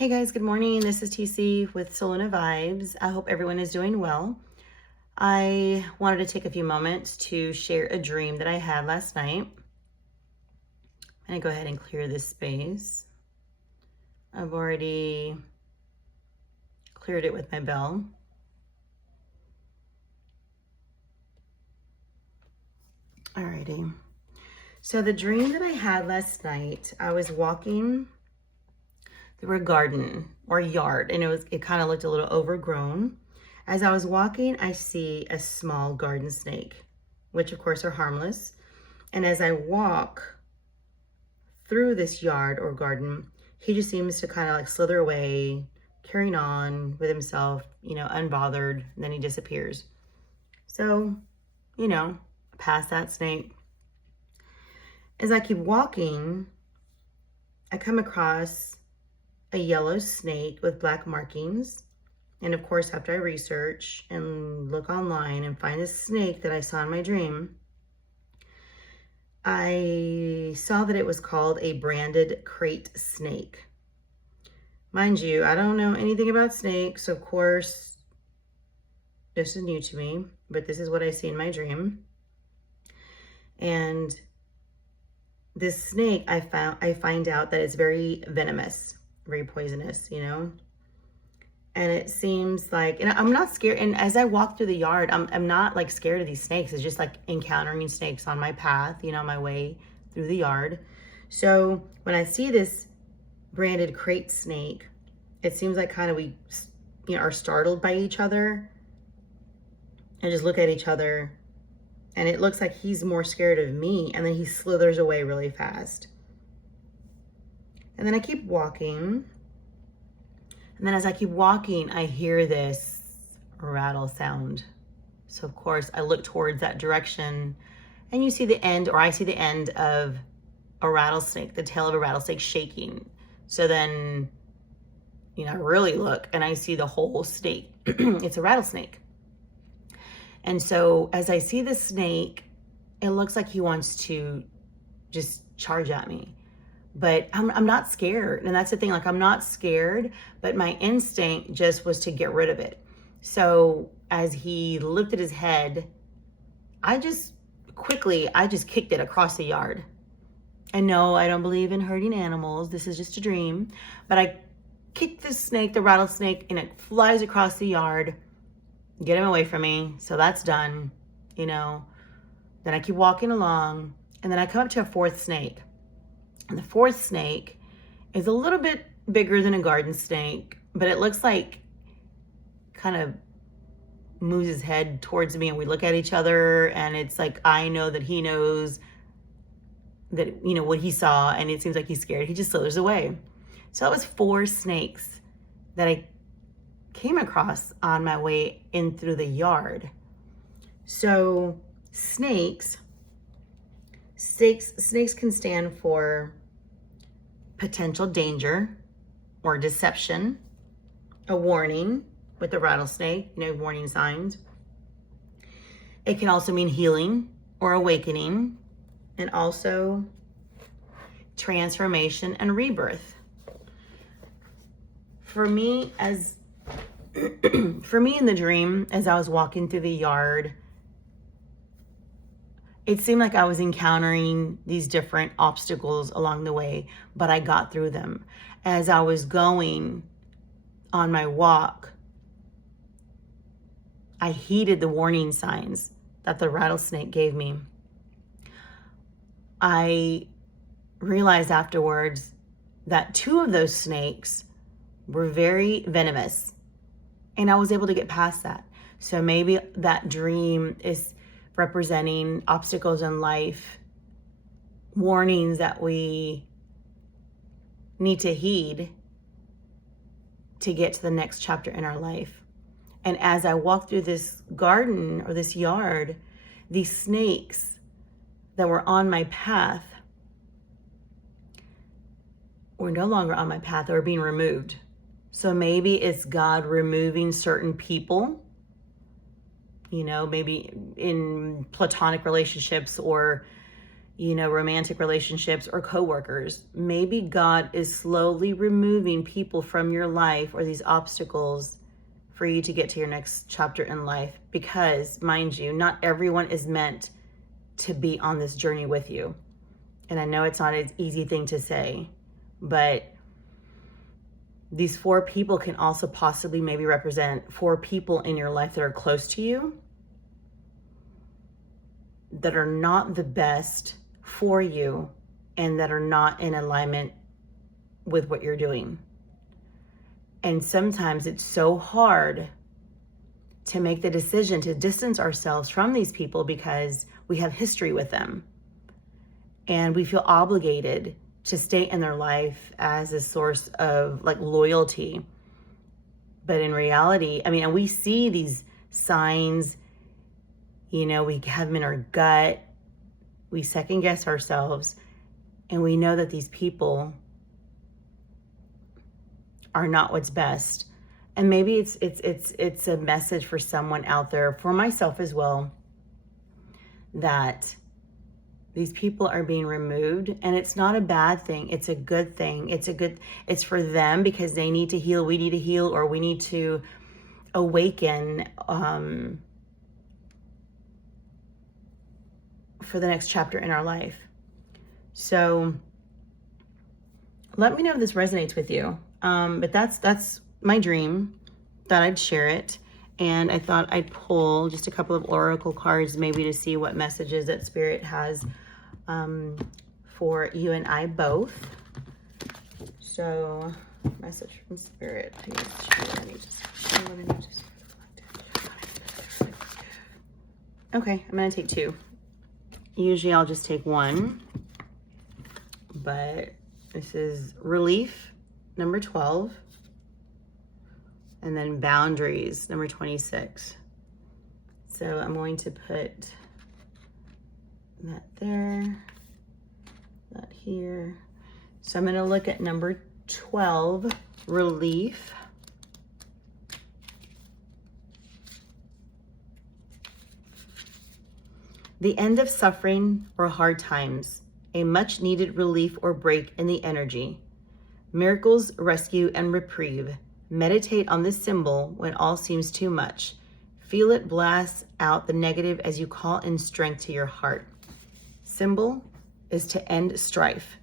Hey guys, good morning. This is TC with Soluna-Vibes. I hope everyone is doing well. I wanted to take a few moments to share a dream that I had last night. I'm going to go ahead and clear this space. I've already cleared it with my bell. Alrighty. So the dream that I had last night, I was walking through a garden or yard, and it kind of looked a little overgrown. As I was walking, I see a small garden snake, which of course are harmless. And as I walk through this yard or garden, he just seems to kind of like slither away, carrying on with himself, unbothered, and then he disappears. So, past that snake. As I keep walking, I come across a yellow snake with black markings. And of course, after I research and look online and find this snake that I saw in my dream, I saw that it was called a branded crate snake. Mind you, I don't know anything about snakes, so of course, this is new to me, but this is what I see in my dream. And this snake, I find out that it's very venomous, very poisonous, And it seems like, and I'm not scared. And as I walk through the yard, I'm not like scared of these snakes. It's just like encountering snakes on my path, my way through the yard. So when I see this branded crate snake, it seems like kind of we, are startled by each other and just look at each other. And it looks like he's more scared of me. And then he slithers away really fast. And then I keep walking. And then as I keep walking, I hear this rattle sound. So of course I look towards that direction and you see the end, or I see the end of a rattlesnake, the tail of a rattlesnake shaking. So then, I really look and I see the whole snake. It's a rattlesnake. And so as I see the snake, it looks like he wants to just charge at me. But I'm not scared. And that's the thing, like I'm not scared, but my instinct just was to get rid of it. So as he lifted his head, I just kicked it across the yard. And no, I don't believe in hurting animals. This is just a dream. But I kicked the snake, the rattlesnake, and it flies across the yard. Get him away from me. So that's done, Then I keep walking along, and then I come up to a fourth snake. And the fourth snake is a little bit bigger than a garden snake, but it looks like kind of moves his head towards me and we look at each other, and it's like I know that he knows that, what he saw, and it seems like he's scared. He just slithers away. So that was 4 snakes that I came across on my way in through the yard. So snakes can stand for potential danger or deception, a warning with the rattlesnake, warning signs. It can also mean healing or awakening, and also transformation and rebirth. For me in the dream, as I was walking through the yard, it seemed like I was encountering these different obstacles along the way, but I got through them. As I was going on my walk, I heeded the warning signs that the rattlesnake gave me. I realized afterwards that 2 of those snakes were very venomous, and I was able to get past that. So maybe that dream is representing obstacles in life, warnings that we need to heed to get to the next chapter in our life. And as I walked through this garden or this yard, these snakes that were on my path were no longer on my path. They were being removed. So maybe it's God removing certain people, maybe in platonic relationships or you know, romantic relationships or coworkers. Maybe God is slowly removing people from your life or these obstacles for you to get to your next chapter in life. Because, mind you, not everyone is meant to be on this journey with you. And I know it's not an easy thing to say, but these 4 people can also possibly maybe represent 4 people in your life that are close to you, that are not the best for you, and that are not in alignment with what you're doing. And sometimes it's so hard to make the decision to distance ourselves from these people because we have history with them. And we feel obligated to stay in their life as a source of like loyalty. But in reality, I mean, and we see these signs, you know, we have them in our gut, we second guess ourselves, and we know that these people are not what's best. And maybe it's a message for someone out there, for myself as well, that these people are being removed, and it's not a bad thing. It's a good thing. It's for them because they need to heal. We need to heal, or we need to awaken for the next chapter in our life. So let me know if this resonates with you. But that's my dream, that I'd share it. And I thought I'd pull just a couple of oracle cards maybe to see what messages that Spirit has for you and I both. So, message from Spirit. Okay, I'm going to take 2. Usually I'll just take 1. But this is relief, number 12. And then boundaries, number 26. So I'm going to put that there, that here. So I'm going to look at number 12, relief. The end of suffering or hard times, a much needed relief or break in the energy. Miracles, rescue, and reprieve. Meditate on this symbol when all seems too much. Feel it blast out the negative as you call in strength to your heart. Symbol is to end strife.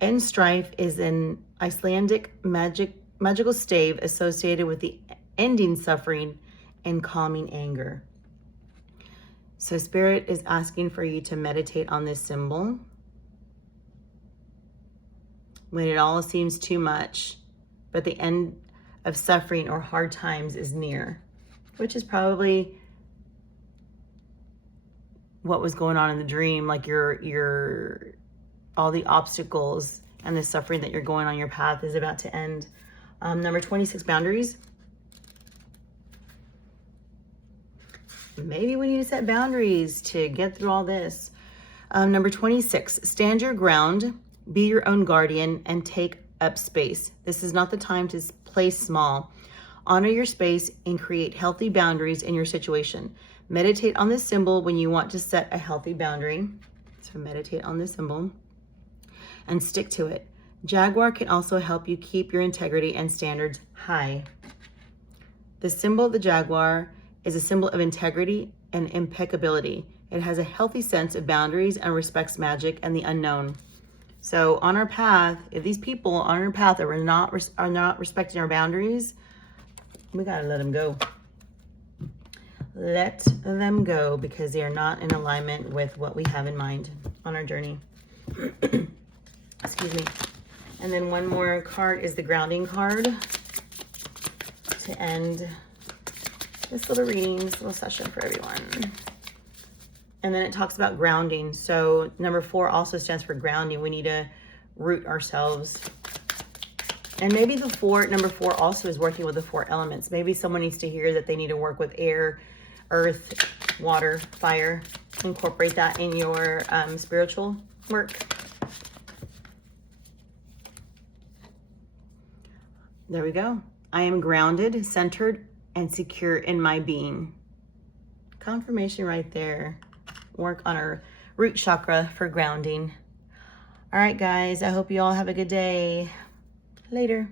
End strife is an Icelandic magical stave associated with the ending suffering and calming anger. So Spirit is asking for you to meditate on this symbol when it all seems too much, but the end of suffering or hard times is near, which is probably what was going on in the dream, like your all the obstacles and the suffering that you're going on your path is about to end. Number 26, boundaries. Maybe we need to set boundaries to get through all this. Number 26, stand your ground, be your own guardian, and take up space. This is not the time to play small. Honor your space and create healthy boundaries in your situation. Meditate on this symbol when you want to set a healthy boundary. So meditate on this symbol and stick to it. Jaguar can also help you keep your integrity and standards high. The symbol of the jaguar is a symbol of integrity and impeccability. It has a healthy sense of boundaries and respects magic and the unknown. So on our path, if these people on our path are not respecting our boundaries, we gotta let them go. Let them go because they are not in alignment with what we have in mind on our journey. Excuse me. And then one more card is the grounding card to end this little reading, this little session for everyone. And then it talks about grounding. So number 4 also stands for grounding. We need to root ourselves. And maybe number 4 also is working with the 4 elements. Maybe someone needs to hear that they need to work with air, earth, water, fire. Incorporate that in your spiritual work. There we go. I am grounded, centered, and secure in my being. Confirmation right there. Work on our root chakra for grounding. All right, guys, I hope you all have a good day. Later.